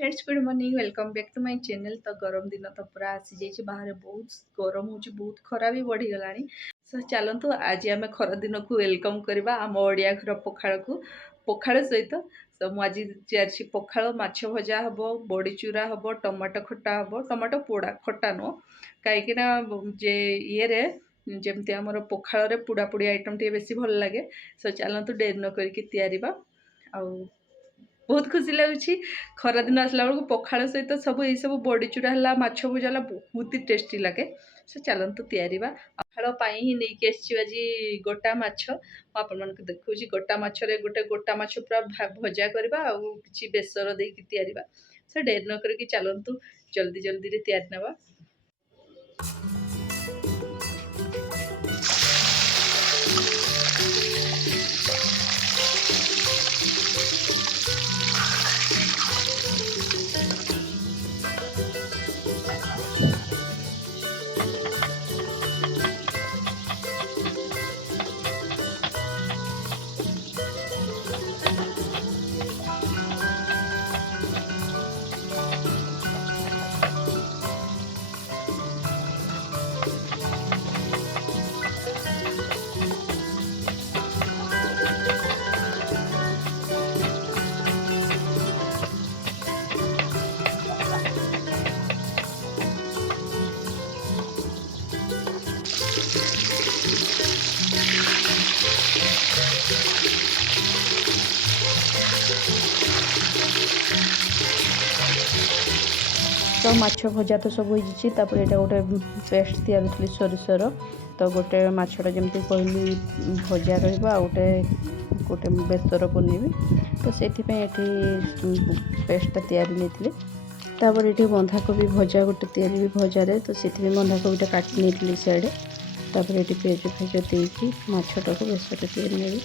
Friends good morning welcome back to my channel. तो गरम दिन तो पूरा आसी जाइए बाहर बहुत गरम हो बहुत खरा भी बढ़ी गलानी। सो चलतु आज आम खरा दिन को वेलकम करवा आम ओडिया घर पखाड़ को पखाड़ सहित। तो मुझे तैयारी पखाड़ माछ भजा हम बड़ी चूरा हम टमाटो खटा हम टमाटो पोड़ा खटा नुह कहीं जे ये जमती आमर पखाड़ पोड़ा पोड़ी आइटम टे बेसी भल लगे। सो चलतु डेरी न करके बहुत खुशी लगुच खरा दिन आसला बेलू पखाड़ सहित सब ये सब बड़ीचूरा है माछ भजा है बहुत ही टेस्टी लगे। सो चलतु तैयारी पखाड़ ही नहीं आज गोटा माछ आपन देखा गोटा मछरे गोटे गोटा माछ पूरा भजा करवा कि बेसर देकी तैयारी। सो डेरी न करके चलतु जल्दी जल्दी तैयारी नवा। तो माछ भजा तो सब होपर यहाँ गोटे पेस्ट तैयारी सोरिषर। तो गोटे माछटा जमी कहली भजा रोटे गोटे बेसर बनेबी तो से पेस्टा तैयारी नहीं तापर ये बंधाकोबी भजा गोटे तैयारी भजार तो से बंधाकोबीटा काटी नहीं सियाड़े तापर ये पेज फेज देकी माछटा को बेसर तैयारी नेबी।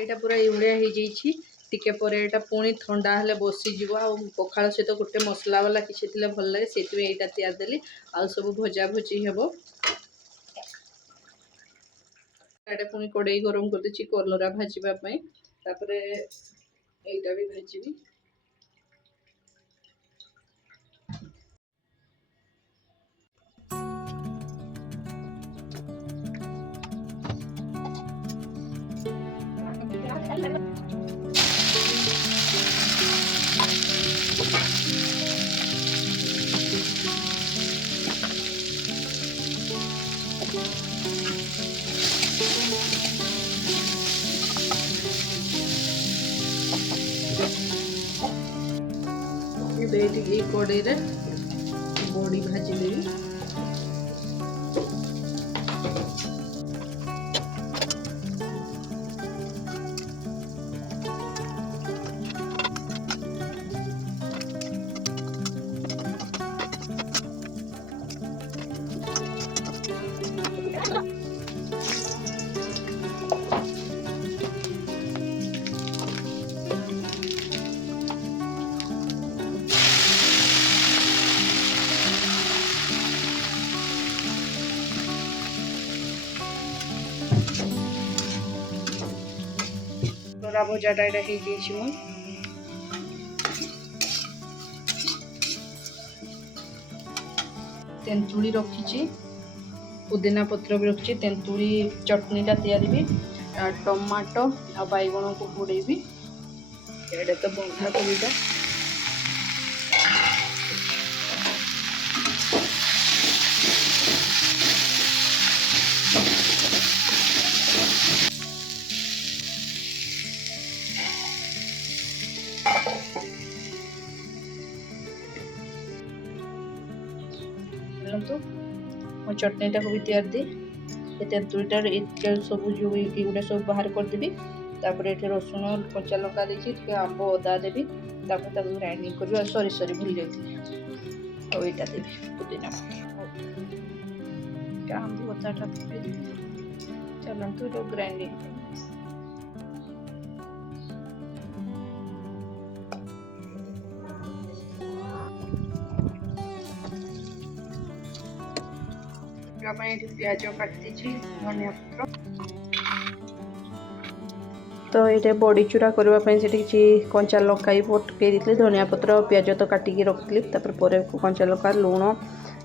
यहाँ पूरा इभलिया हो टिके पर यहाँ पुणी ठंडा हेले बसीज पखाड़ सहित गोटे मसला वाला किसी भल लगे से यहाँ तैयार देली आ सब भजा भुजी हे। पुणी कड़े गरम कर देछि कलरा भाजवाई यहाँ भी भाजी। कड़े बड़ी भाजी भजाटा यहाँ हो तेंतुली रखी पुदीना पत्र भी रखी तेंतुली चटनीटा तैयारी टमाटो आ बैगण को बुड़ेबी एडे तो बंधा कोबीटा मो चटनीटा को भी तैयार दी तेंतुलीटार सब जो ये सब बाहर करदेवी तापर ये रसुण कच्चा लंका देती आंब अदा देवी ग्राइंडिंग कर सरी भूल जाती और यहाँ देवी पुदीना आंब अदाटा पकई चलतु ग्राइंडिंग प्याज काटी धनिया पत्र तो ये बड़ी चूरा करने से कंचा लंका भी पकई दी धनिया पत्र प्याज तो काटिकी रखी पर कंचा लंका लुण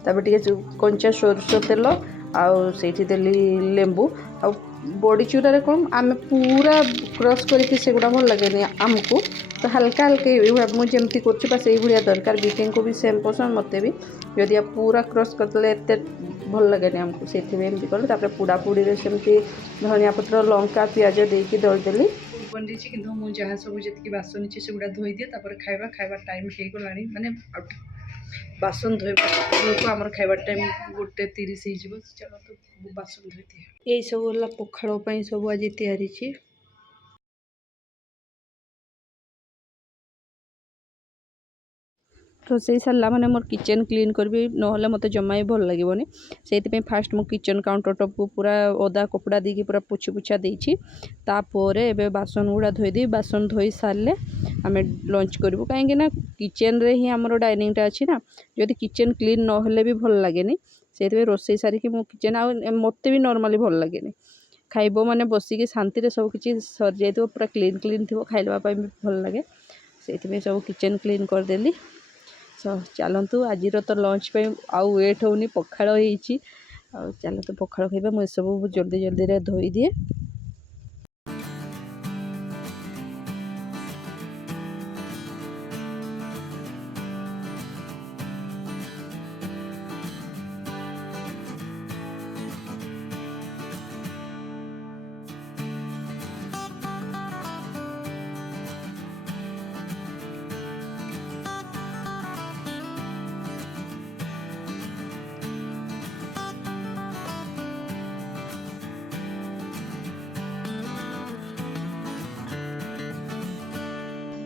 तापर कंचा सोरष तेल आठी लेंबू आ बड़ी चूरा कौन आम पूरा क्रश करगुड़ा भल लगे आमको तो हल्का हल्का मुझे करस ये दरकार बीटिंग को भी सेम पसंद मत भी जदि आप पूरा क्रश करदे एत भल लगे आमको से कले पोड़ा पोड़ी सेमती धनिया पत्र लंका प्याज देकी दलदेली बन जाइए कि मुझे जहाँ सब जी बासन अच्छे से गुड़ा धोई दिए खाଇବା खाଇବା टाइम हो गला माने बासन धोइबा आम खाଇବା टाइम 1:30 हो चलो तो बासन धोई दिए यही सब पखाड़ सब आज तैयारी रोसई सारा मैंने मोर किचन क्लीन करी ना मत जमा भी भल लगे से फास्ट मो किचन काउंटर टॉप को पूरा ओदा कपड़ा देकी पूरा पोछी पुछा देती एबे बासन गुड़ा धोईदी बासन धोई सारे आम लंच करूँ कहीं किचन रे ही आमर डाइनिंगटा अच्छी ना जदि किचन क्लीन ना भी भल लगे से रोसई सारिकी मो किचन आ मत भी नॉर्मली भल लगे खाइब माने बसिकी शांति सब किसी सर जाए पूरा क्लीन क्लीन थी खाइबापी भी भल लगे से सब किचन क्लीन करदेली चलतु आज तो लंच पे आउ वेट होनी पखाड़ होती चलतु पखाड़ खाइबा मुझे सब जल्दी जल्दी रे धोई दिए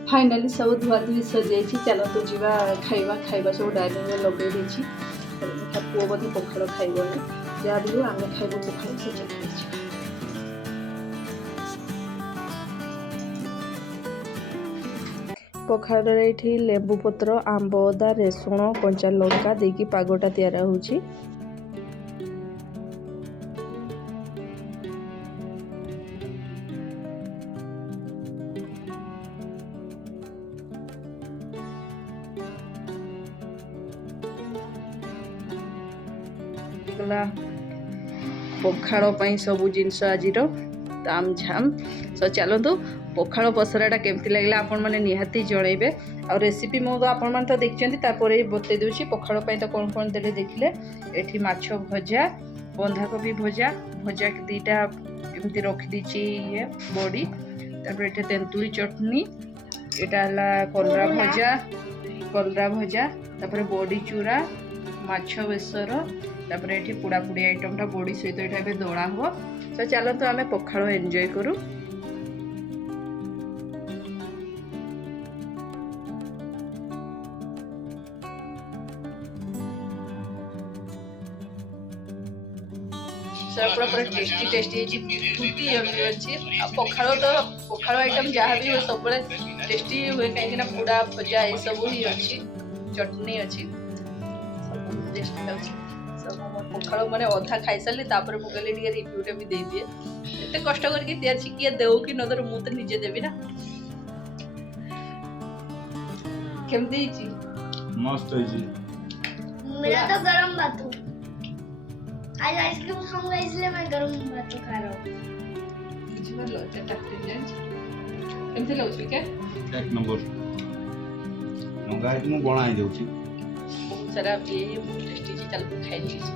फाइनाली सब धुआ धुई सर चल तो जीवा खाइबा खाइबा सब डाइनिंग में लगे देती पुओ बोधे पखाड़ खाइबनी जहाँ भी आम खाइब पखाड़ से चल पखाड़ ये लेंबू पत्र आंब अदा रसुण कंचा लंका देकी पागटा तैयार होची पखाड़ सब जिनस आज ताम झाम सो चलतु पखाड़ पसराटा केमती लगे आपण मैंने निहाती जनइबे आ रेसिपी मो आपण मैंने तो देखते बतई दूसरी पखाड़ तो कौन कौन देले देखिले एठी माछ भजा बंधाकोबी भजा भजा दीटा एमती रखी ये बड़ी तापर तेंतुली चटनी यहाँ कलरा भजा तापर बड़ी चूरा माछ बेसर तापर ये पोड़ा पोड़ी आइटमटा बड़ी सहित ये दला हम तो चलते आम पखाड़ एंजॉय करूँ पूरा पूरा टेस्टी टेस्टी फुटी अच्छी पखाड़ तो पखाड़ आइटम जहाँ भी सब टेस्टी हुए कहीं पोड़ा भजा ये सब ही अच्छी चटनी अच्छी सब टेस्टी लगे सब पखाड़ मैंने अधा खाई सारे मुझे रिव्यूटा भी दे दिए एत कष्ट करके तैयारी किए देव कि नदर मु तो निजे देवी ना केमती मस्त मेरा तो गरम भात आज आइसक्रीम खाऊंगा इसलिए मैं गरम भात तो खा रहा हूँ। ବୁଝିପାରିଲ ଚାରିଟା ପ୍ରେଜେଣ୍ଟ କେମିତି ଲାଗୁଛି ଟିକେ एक नंबर मंगा है ମୁଁ ବଣା ହେଇଯାଉଛି ବହୁତ ସାରା ଇଏ ବହୁତ ଟେଷ୍ଟି ହେଇଛି ଚାଲ ଖାଇଦେଇଛି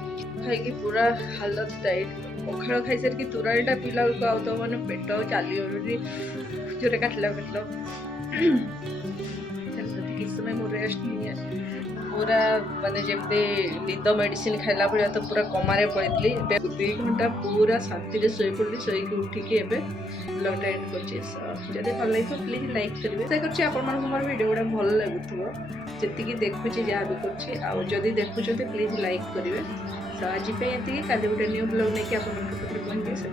ଖାଇକି ପୁରା ହାଲତ ଟାଇଟ୍ ପଖାଳ ଖାଇସାରିକି ତୁରାଣିଟା ପିଇଲା ବେଳକୁ ଆଉ ତ ମାନେ ପେଟ ଆଉ ଚାଲିବନି ଜୋରେ କାଟିଲା କିଛି ସମୟ ମୁଁ ରେଷ୍ଟ ନିଏ ପୁରା ମାନେ ଯେମିତି ନିଦ ମେଡ଼ିସିନ ଖାଇଲା ଭଳିଆ ତ ପୁରା କମାରେ ପଡ଼ିଥିଲି ଏବେ 2 ଘଣ୍ଟା ପୁରା ଶାନ୍ତିରେ ଶୋଇପଡ଼ିଲି ଶୋଇକି ଉଠିକି ଏବେ ବ୍ଲଗ୍ଟା ଏଣ୍ଡ କରୁଛି ଯଦି ଭଲ ଲାଗିଥିବ ପ୍ଲିଜ୍ ଲାଇକ୍ କରିବେ ଆଶା କରୁଛି ଆପଣମାନଙ୍କୁ ମୋର ଭିଡ଼ିଓ ଗୁଡ଼ା ଭଲ ଲାଗୁଥିବ ଯେତିକି ଦେଖୁଛି ଯାହା ବି କରୁଛି ଆଉ ଯଦି ଦେଖୁଛନ୍ତି ପ୍ଲିଜ୍ ଲାଇକ୍ କରିବେ ତ ଆଜି ପାଇଁ ଏତିକି କାଲି ଗୋଟେ ନ୍ୟୁ ବ୍ଲଗ୍ ନେଇକି ଆପଣମାନଙ୍କ ପାଖରେ ପହଞ୍ଚିବେ ସେ